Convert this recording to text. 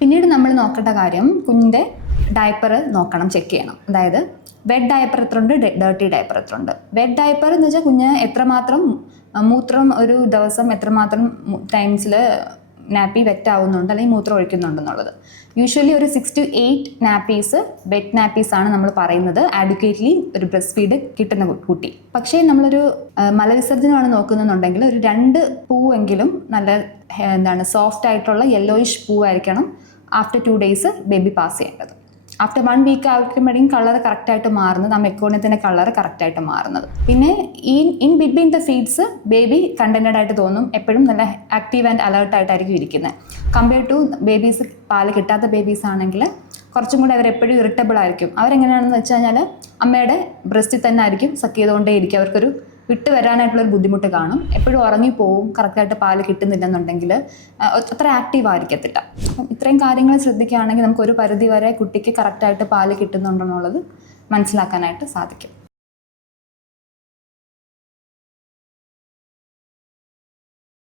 പിന്നീട് നമ്മൾ നോക്കേണ്ട കാര്യം കുഞ്ഞിൻ്റെ ഡയപ്പർ നോക്കണം, ചെക്ക് ചെയ്യണം. അതായത് വെറ്റ് ഡയപ്പർ എത്ര ഉണ്ട്, ഡേർട്ടി ഡയപ്പർ എത്ര ഉണ്ട്. വെറ്റ് ഡയപ്പർ എന്ന് വെച്ചാൽ കുഞ്ഞ് എത്രമാത്രം മൂത്രം ഒരു ദിവസം എത്രമാത്രം ടൈംസിൽ നാപ്പി വെറ്റ് ആവുന്നുണ്ട് അല്ലെങ്കിൽ മൂത്രം ഒഴിക്കുന്നുണ്ടെന്നുള്ളത്. യൂഷ്വലി ഒരു 6 to 8 നാപ്പീസ് വെറ്റ് നാപ്പീസ് ആണ് നമ്മൾ പറയുന്നത് ആഡ്വക്കേറ്റ്ലി ഒരു ബ്രസ്റ്റ് ഫീഡ് കിട്ടുന്ന കുട്ടി. പക്ഷേ നമ്മളൊരു മലവിസർജനമാണ് നോക്കുന്നുണ്ടെങ്കിൽ ഒരു 2 പൂവെങ്കിലും നല്ല സോഫ്റ്റ് ആയിട്ടുള്ള യെല്ലോയിഷ് പൂവായിരിക്കണം ആഫ്റ്റർ 2 days ബേബി പാസ് ചെയ്യേണ്ടത്. ആഫ്റ്റർ 1 week ആകുമ്പോഴേക്കും കളർ കറക്റ്റായിട്ട് മാറുന്നത്, ആ മെക്കോണിയത്തിൻ്റെ കളർ കറക്റ്റായിട്ട് മാറുന്നത്. പിന്നെ in between the feeds baby contented ആയിട്ട് തോന്നും, എപ്പോഴും നല്ല ആക്റ്റീവ് ആൻഡ് അലേർട്ടായിട്ടായിരിക്കും ഇരിക്കുന്നത്. കമ്പയർ ടു ബേബീസ് പാല് കിട്ടാത്ത ബേബീസ് ആണെങ്കിൽ കുറച്ചും കൂടെ അവരെപ്പോഴും ഇറിറ്റബിൾ ആയിരിക്കും. അവരെങ്ങനെയാണെന്ന് വെച്ച് കഴിഞ്ഞാൽ അമ്മയുടെ ബ്രസ്റ്റിൽ തന്നെ ആയിരിക്കും സക്ക് ചെയ്തുകൊണ്ടേ ഇരിക്കും. അവർക്കൊരു വിട്ട് വരാനായിട്ടുള്ളൊരു ബുദ്ധിമുട്ട് കാണും. എപ്പോഴും ഉറങ്ങിപ്പോവും, കറക്റ്റായിട്ട് പാല് കിട്ടുന്നില്ലെന്നുണ്ടെങ്കിൽ അത്ര ആക്റ്റീവ് ആയിരിക്കത്തില്ല. അപ്പം ഇത്രയും കാര്യങ്ങൾ ശ്രദ്ധിക്കുകയാണെങ്കിൽ നമുക്ക് ഒരു പരിധി വരെ കുട്ടിക്ക് കറക്റ്റായിട്ട് പാല് കിട്ടുന്നുണ്ടെന്നുള്ളത് മനസ്സിലാക്കാനായിട്ട് സാധിക്കും.